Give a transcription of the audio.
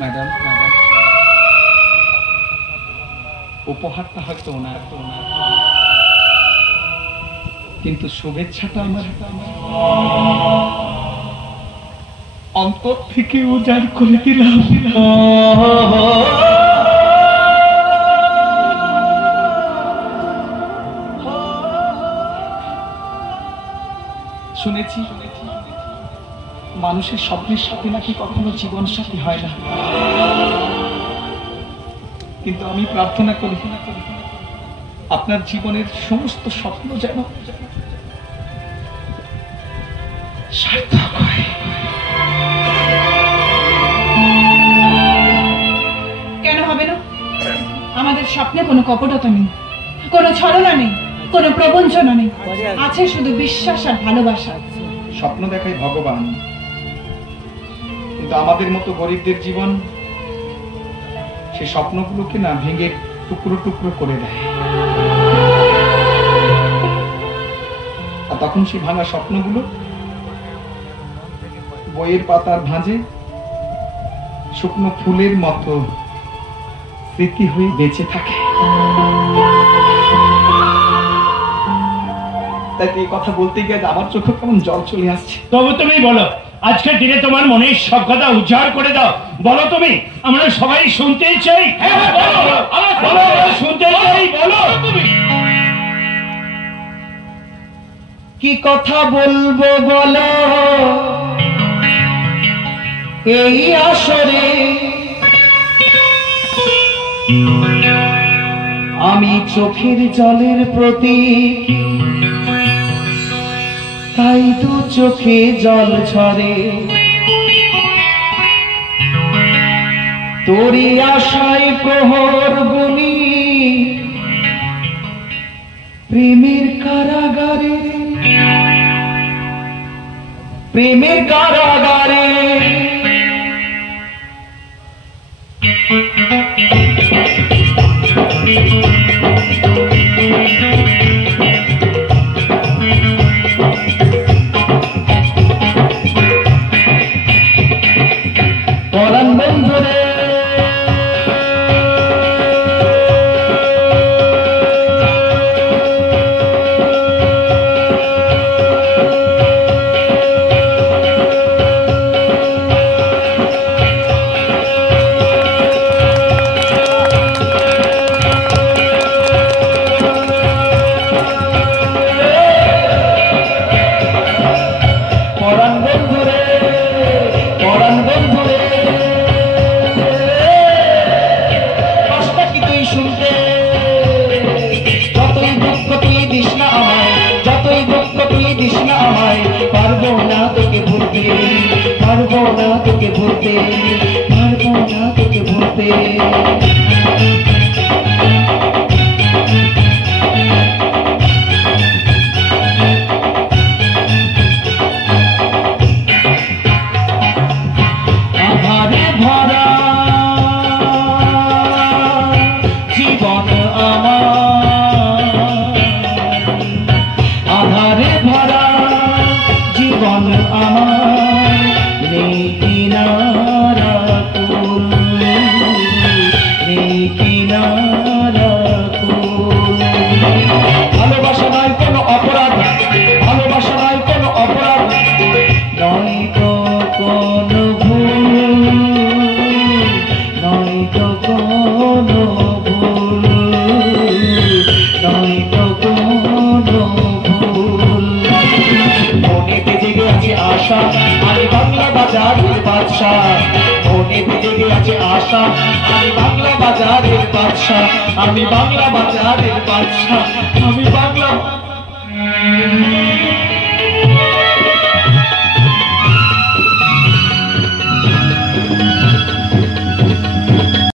Madam উপহারটা হয়তো ওনার, কিন্তু শুভেচ্ছাটা আমার অন্তর থেকে উজাড় করে দিলাম। শুনেছি মানুষের স্বপ্নের সাথে নাকি কখনো জীবন সাথী হয় না, কিন্তু আমি প্রার্থনা করি আপনার জীবনের সমস্ত স্বপ্ন যেন সার্থক হয়। কেন হবে না? আমাদের স্বপ্নে কোনো কপটতা নেই, কোনো ছলনা নেই, কোনো প্রবঞ্চনা নেই, আছে শুধু বিশ্বাস আর ভালোবাসা। স্বপ্ন দেখায় ভগবান, কিন্তু আমাদের মতো গরিবদের জীবন সেই স্বপ্নগুলোকে না ভেঙে টুকরো টুকরো করে দেয়, আর তখন সেই ভাঙা স্বপ্নগুলো বইয়ের পাতার ভাঁজে শুকনো ফুলের মতো স্মৃতি হয়ে বেঁচে থাকে। তাই এই কথা বলতে গিয়ে আমার চোখে কেমন জল চলে আসছে। তবে তুমি বলো, আজকের দিনে তোমার মনে সব কথা উজাড় করে দাও, বলো তুমি, আমরা সবাই শুনতে চাই। শুনতে চাই, বলো তুমি কি কথা বলবো বলো এই আসরে, আমি চোখের জলের প্রতীক, তাই দু চোখে জল ঝরে, তোরই আশায় প্রহর গুনি প্রেমের কারাগারে, প্রেমের কারাগারে। পরাণ বন্ধুরে পারবো না তোকে ভুলতে, পারবো না তোকে ভুলতে। আধারে ভরা জীবন আমার, আধারে ভরা জীবন আমার, নেই কিনারা কুল, নেই কিনারা কুল। ভালোবাসা নয় কোনো অপরাধ, ভালোবাসা নয় কোনো অপরাধ, নয় তো কোনো ভুল, নয় তো কোনো ভুল, নয় তো কোনো ভুল। মনেতে জেগে আছে আশা, আমি বাংলা বাজারের বাদশা, মনেতে জেগে আছে আশা, আমি বাংলা বাজারের বাদশা, আমি বাংলা বাজারের বাদশা, আমি বাংলা